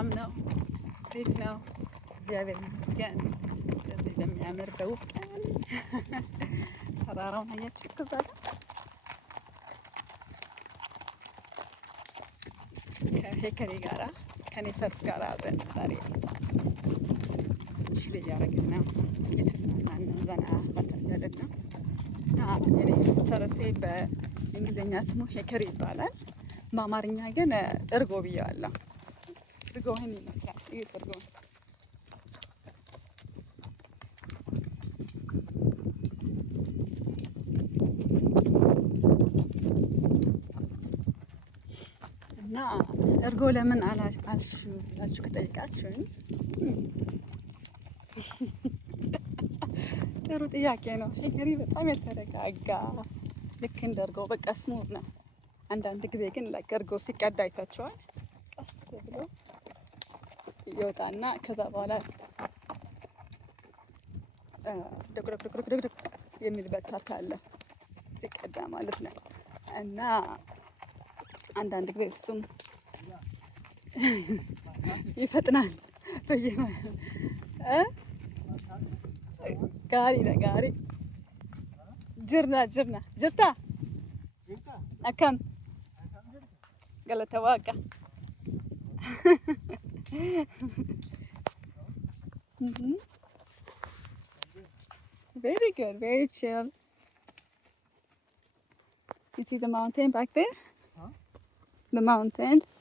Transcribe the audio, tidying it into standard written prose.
ሰላም ነው? እንዴት ነው? እግዚአብሔር ይመስገን። እንደዚህ በሚያምር በውብ ቀን ተራራውን አያችሁት? ከዛ ከሄከሌ ጋራ ከኔ ፈርስ ጋር አብረን ዛሬ ቺል እያደረግን ነው፣ እየተዝናናን ነው፣ ዘና ፈታ እያልን ነው። የኔ ፈረሴ በእንግሊዝኛ ስሙ ሄከሪ ይባላል። በአማርኛ ግን እርጎ ብየዋለሁ። እርጎ ይህን ይመስላል። እዩት እርጎ እና እርጎ ለምን አልሽ ብላችሁ ከጠይቃችሁኝ ጥሩ ጥያቄ ነው። ሄከሪ በጣም የተረጋጋ ልክ እንደ እርጎ በቃ ስሙዝ ነው። አንዳንድ ጊዜ ግን እርጎ ሲቀዳ አይታችኋል። ቀስ ብሎ ይወጣና ከዛ በኋላ ደግ የሚልበት ፓርት አለ ሲቀዳ ማለት ነው። እና አንዳንድ ጊዜ እሱም ይፈጥናል። ጋሪ ነው ጋሪ ጅርታ akkam galata waaqa. Very good, very chill. You see the mountain back there? Huh? The mountains.